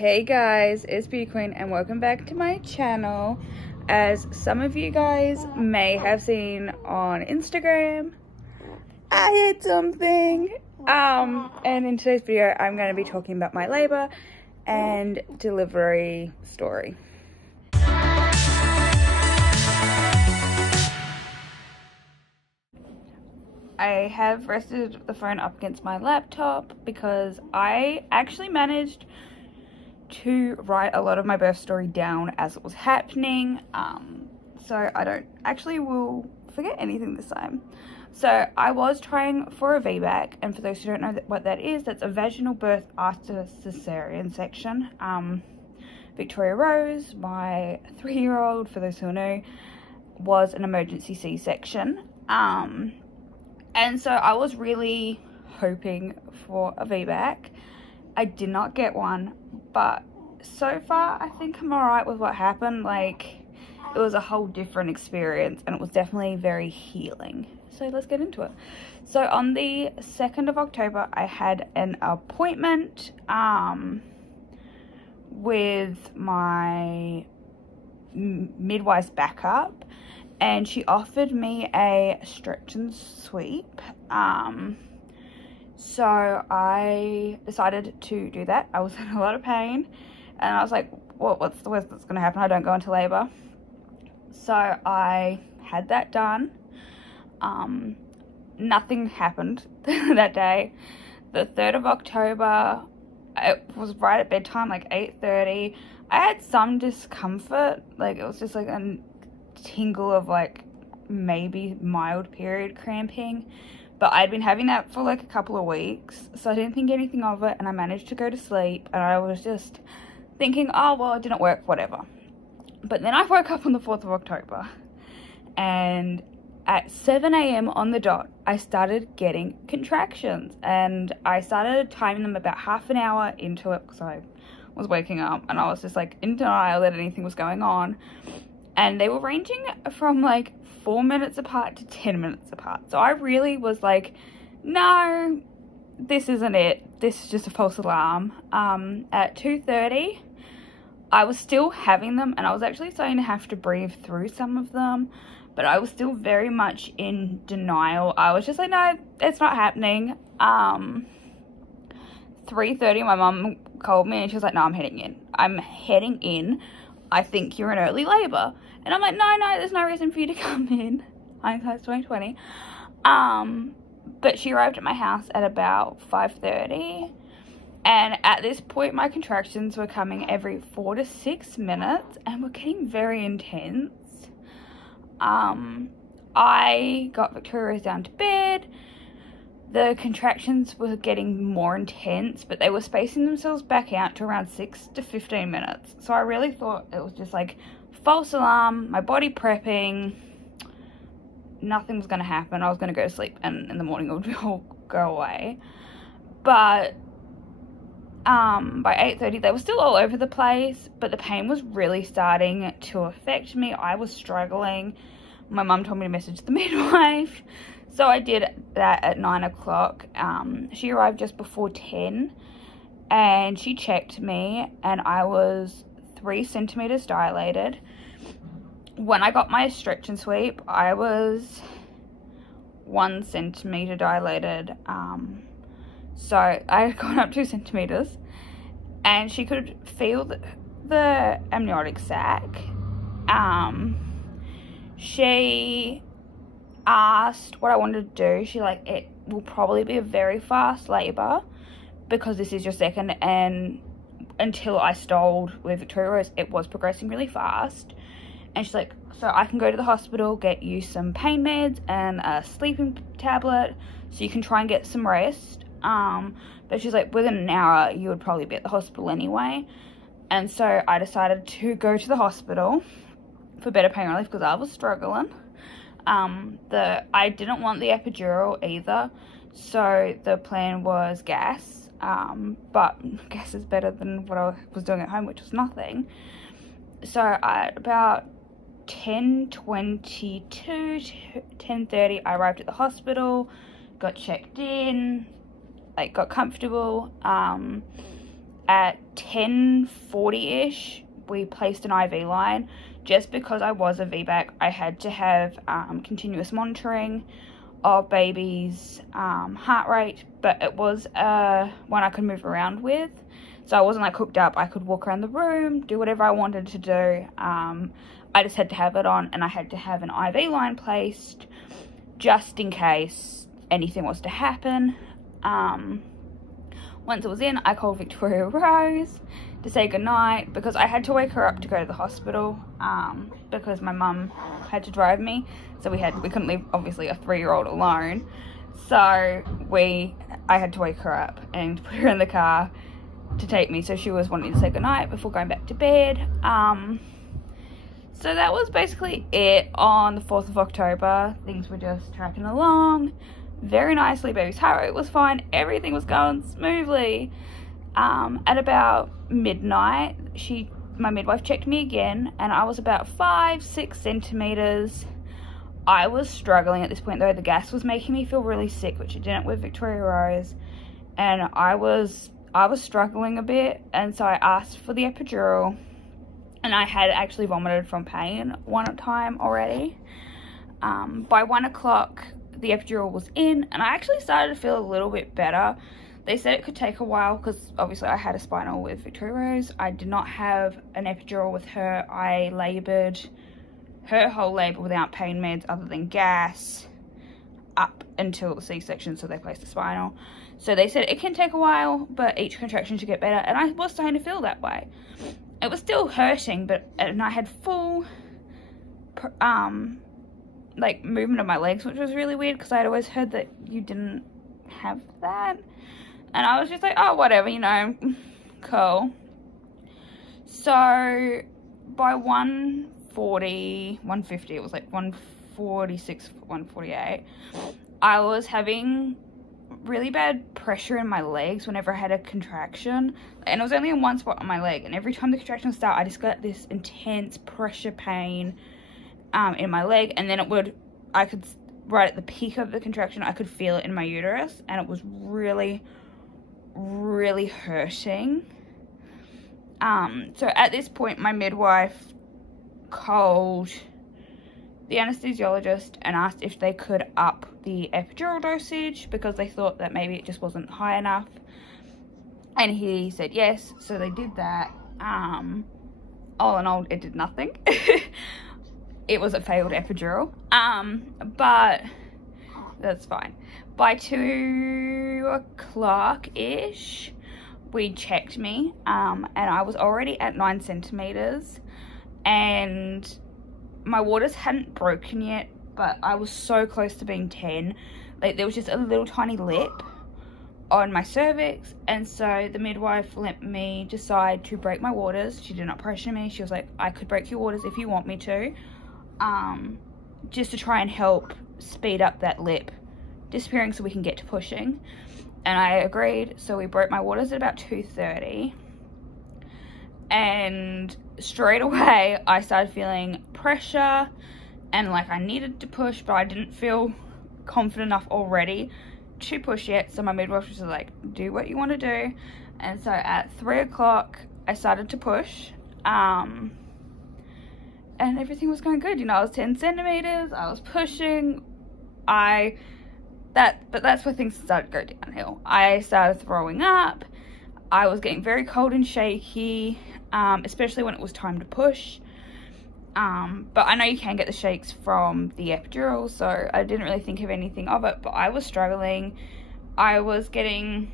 Hey guys, it's Beauty Queen and welcome back to my channel. As some of you guys may have seen on Instagram, I ate something. And in today's video, I'm going to be talking about my labor and delivery story. I have rested the phone up against my laptop because I actually managed to write a lot of my birth story down as it was happening, so I don't actually will forget anything this time. So I was trying for a Vbac, and for those who don't know what that is, that's a vaginal birth after cesarean section. Victoria Rose, my 3-year-old, for those who know, was an emergency C-section. And so I was really hoping for a Vbac. I did not get one, but so far I think I'm alright with what happened. Like, it was a whole different experience and it was definitely very healing. So let's get into it. So on the 2nd of October, I had an appointment with my midwife's backup, and she offered me a stretch and sweep. So I decided to do that. I was in a lot of pain and I was like, well, what's the worst that's gonna happen? I don't go into labor. So I had that done. Nothing happened that day. The 3rd of October, it was right at bedtime, like 8:30. I had some discomfort, like it was just like a tingle of like maybe mild period cramping, but I'd been having that for like a couple of weeks, so I didn't think anything of it, and I managed to go to sleep, and I was just thinking, oh well, it didn't work, whatever. But then I woke up on the 4th of October, and at 7 AM on the dot, I started getting contractions, and I started timing them about half an hour into it because I was waking up and I was just like in denial that anything was going on. And they were ranging from like 4 minutes apart to 10 minutes apart. So I really was like, no, this isn't it. This is just a false alarm. At 2:30, I was still having them, and I was actually starting to have to breathe through some of them, but I was still very much in denial. I was just like, no, it's not happening. 3:30, my mum called me and she was like, no, I'm heading in. I'm heading in. I think you're in early labor. And I'm like, no, there's no reason for you to come in. Hindsight's 2020. But she arrived at my house at about 5:30. And at this point, my contractions were coming every 4 to 6 minutes and were getting very intense. I got Victoria Rose down to bed. The contractions were getting more intense, but they were spacing themselves back out to around 6 to 15 minutes. So I really thought it was just like false alarm, my body prepping, nothing was going to happen. I was going to go to sleep and in the morning it would all go away. But by 8:30 they were still all over the place, but the pain was really starting to affect me. I was struggling. My mum told me to message the midwife. So I did that at 9 o'clock. She arrived just before 10 and she checked me and I was 3 centimeters dilated. When I got my stretch and sweep, I was 1 centimeter dilated. So I had gone up 2 centimeters, and she could feel the amniotic sac. She asked what I wanted to do. She like, it will probably be a very fast labor because this is your second, and until I stalled with Victoria Rose, it was progressing really fast. And she's like, so I can go to the hospital, get you some pain meds and a sleeping tablet so you can try and get some rest. But she's like, within an hour you would probably be at the hospital anyway. And so I decided to go to the hospital for better pain relief because I was struggling. I didn't want the epidural either, so the plan was gas, but gas is better than what I was doing at home, which was nothing. So at about 10:22 to 10:30, I arrived at the hospital, got checked in, like got comfortable, at 10:40ish, we placed an IV line. Just because I was a VBAC, I had to have continuous monitoring of baby's heart rate, but it was one I could move around with. So I wasn't like hooked up. I could walk around the room, do whatever I wanted to do. I just had to have it on, and I had to have an IV line placed just in case anything was to happen. Once it was in, I called Victoria-Rose to say goodnight, because I had to wake her up to go to the hospital, because my mum had to drive me, so we couldn't leave obviously a 3-year-old alone. So I had to wake her up and put her in the car to take me, so she was wanting to say goodnight before going back to bed. So that was basically it on the 4th of October. Things were just tracking along very nicely. Baby's heart rate was fine. Everything was going smoothly. At about midnight, my midwife checked me again, and I was about 5-6 centimeters. I was struggling at this point though. The gas was making me feel really sick, which it didn't with Victoria-Rose, and I was struggling a bit, and so I asked for the epidural, and I had actually vomited from pain one time already. By 1 o'clock, the epidural was in, and I actually started to feel a little bit better. They said it could take a while, because obviously I had a spinal with Victoria-Rose. I did not have an epidural with her. I laboured her whole labour without pain meds other than gas up until the C-section, so they placed the spinal. So they said it can take a while, but each contraction should get better, and I was starting to feel that way. It was still hurting, and I had full like movement of my legs, which was really weird, because I'd always heard that you didn't have that, and I was just like, oh, whatever, you know, cool. So by 1:50, it was like 1:46, 1:48, I was having really bad pressure in my legs whenever I had a contraction, and it was only in one spot on my leg, and every time the contraction would start, I just got this intense pressure pain in my leg, and then I could, right at the peak of the contraction, I could feel it in my uterus, and it was really, really hurting. So at this point, my midwife called the anesthesiologist and asked if they could up the epidural dosage, because they thought that maybe it just wasn't high enough, and he said yes, so they did that. All in all, it did nothing. It was a failed epidural, but that's fine. By 2 o'clock-ish, we checked me, and I was already at 9 centimeters, and my waters hadn't broken yet, but I was so close to being 10. Like, there was just a little tiny lip on my cervix, and so the midwife let me decide to break my waters. She did not pressure me. She was like, I could break your waters if you want me to, just to try and help speed up that lip disappearing so we can get to pushing. And I agreed, so we broke my waters at about 2:30, and straight away I started feeling pressure, and like I needed to push, but I didn't feel confident enough already to push yet. So my midwife was like, do what you want to do. And so at 3 o'clock I started to push, and everything was going good. You know, I was 10 centimeters, I was pushing, but that's where things started to go downhill. I started throwing up, I was getting very cold and shaky, especially when it was time to push. But I know you can get the shakes from the epidural, so I didn't really think of anything of it, but I was struggling. I was getting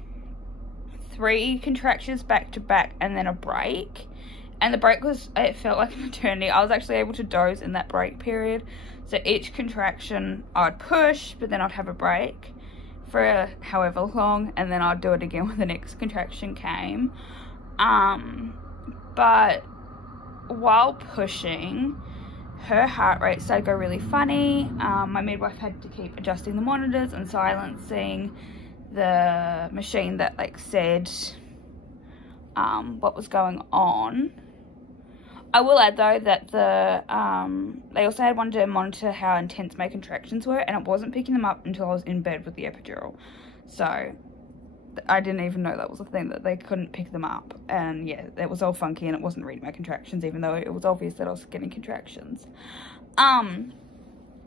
3 contractions back to back and then a break, and the break it felt like an eternity. I was actually able to doze in that break period, so each contraction I'd push, but then I'd have a break for however long, and then I'd do it again when the next contraction came. But while pushing, her heart rate started to go really funny. My midwife had to keep adjusting the monitors and silencing the machine that like said what was going on. I will add though that they also had one to monitor how intense my contractions were, and it wasn't picking them up until I was in bed with the epidural. So I didn't even know that was a thing, that they couldn't pick them up. And yeah, it was all funky and it wasn't reading my contractions, even though it was obvious that I was getting contractions.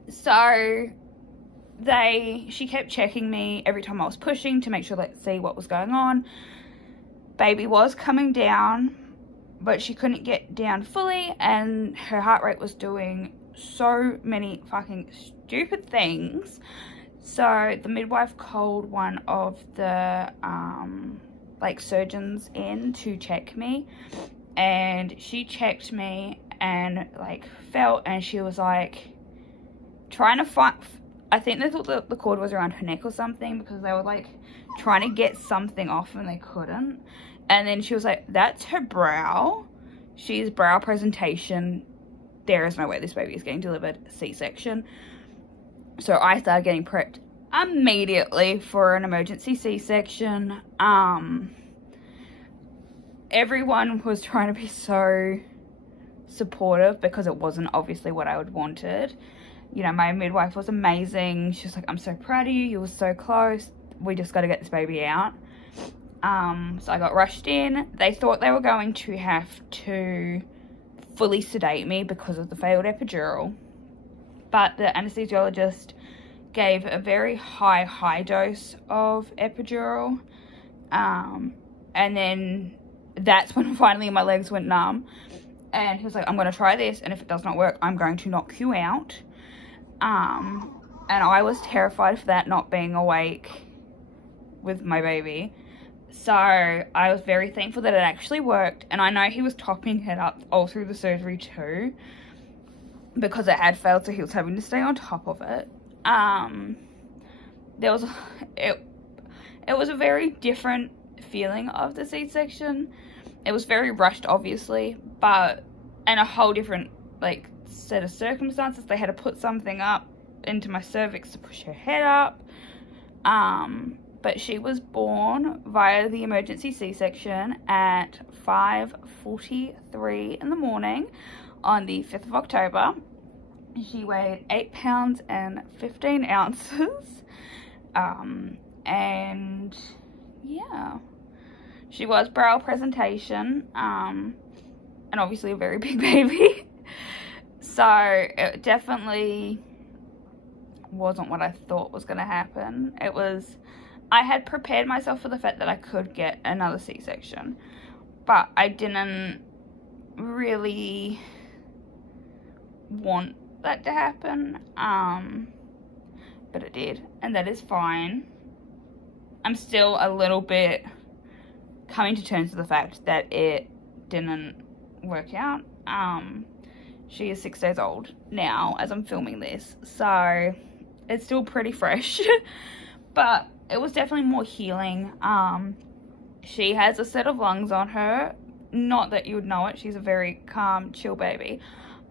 So she kept checking me every time I was pushing to make sure, like, see what was going on. Baby was coming down, but she couldn't get down fully, and her heart rate was doing so many fucking stupid things. So the midwife called one of the like surgeons in to check me, and she checked me and like felt, and she was like trying to find, I think they thought that the cord was around her neck or something, because they were like trying to get something off and they couldn't. And then she was like, that's her brow, she's brow presentation, there is no way this baby is getting delivered, C-section. So I started getting prepped immediately for an emergency C-section. Everyone was trying to be so supportive, because it wasn't obviously what I would wanted. You know, my midwife was amazing. She was like, I'm so proud of you, you were so close, we just got to get this baby out. So I got rushed in. They thought they were going to have to fully sedate me because of the failed epidural, but the anesthesiologist gave a very high dose of epidural, and then that's when finally my legs went numb, and he was like, I'm going to try this, and if it does not work, I'm going to knock you out. And I was terrified of that, not being awake with my baby. So I was very thankful that it actually worked, and I know he was topping it up all through the surgery too, because it had failed, so he was having to stay on top of it. It was a very different feeling of the C-section. It was very rushed, obviously, but and a whole different like set of circumstances. They had to put something up into my cervix to push her head up. But she was born via the emergency C-section at 5:43 in the morning on the 5th of October. She weighed 8 pounds and 15 ounces. And yeah, she was brow presentation, and obviously a very big baby. So it definitely wasn't what I thought was going to happen. It was, I had prepared myself for the fact that I could get another C-section, but I didn't really want that to happen, but it did, and that is fine. I'm still a little bit coming to terms with the fact that it didn't work out. She is 6 days old now as I'm filming this, so it's still pretty fresh, but it was definitely more healing. She has a set of lungs on her, not that you would know it, she's a very calm, chill baby,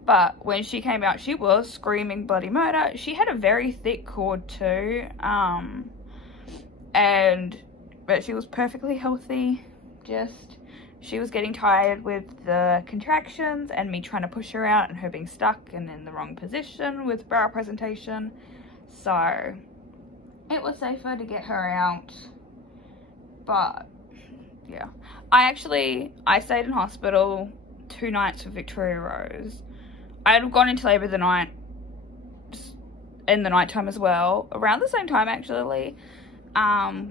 but when she came out, she was screaming bloody murder. She had a very thick cord too, but she was perfectly healthy. Just, she was getting tired with the contractions and me trying to push her out and her being stuck and in the wrong position with brow presentation. So it was safer to get her out, but yeah. I stayed in hospital 2 nights with Victoria Rose. I had gone into labour in the night time as well, around the same time actually,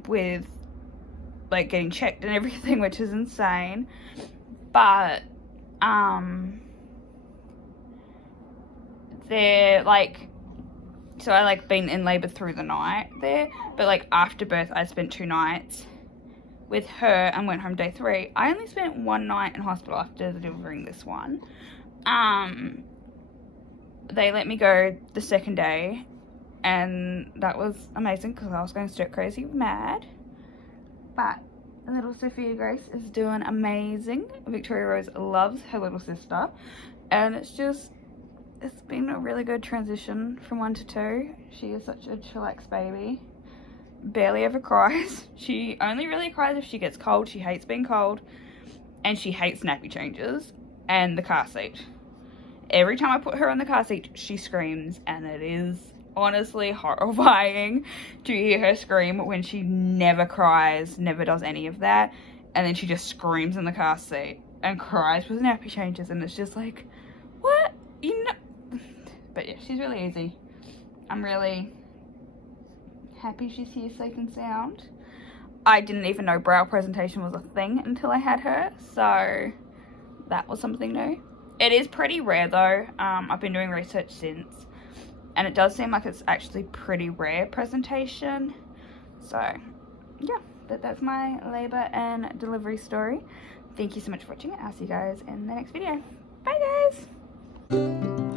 with like getting checked and everything, which is insane. But they're like, so I like been in labour through the night there, but like after birth I spent 2 nights with her and went home day 3. I only spent 1 night in hospital after delivering this one. They let me go the 2nd day, and that was amazing because I was going stir crazy mad. But little Sofia-Grace is doing amazing. Victoria Rose loves her little sister, and it's been a really good transition from 1 to 2. She is such a chillax baby. Barely ever cries. She only really cries if she gets cold. She hates being cold, and she hates nappy changes and the car seat. Every time I put her on the car seat, she screams, and it is honestly horrifying to hear her scream when she never cries, never does any of that, and then she just screams in the car seat and cries with nappy changes, and it's just like, what? You know? But yeah, she's really easy. I'm really happy she's here safe and sound. I didn't even know brow presentation was a thing until I had her, so that was something new. It is pretty rare though. I've been doing research since, and it does seem like it's actually pretty rare presentation. So yeah, that's my labor and delivery story. Thank you so much for watching. I'll see you guys in the next video. Bye guys.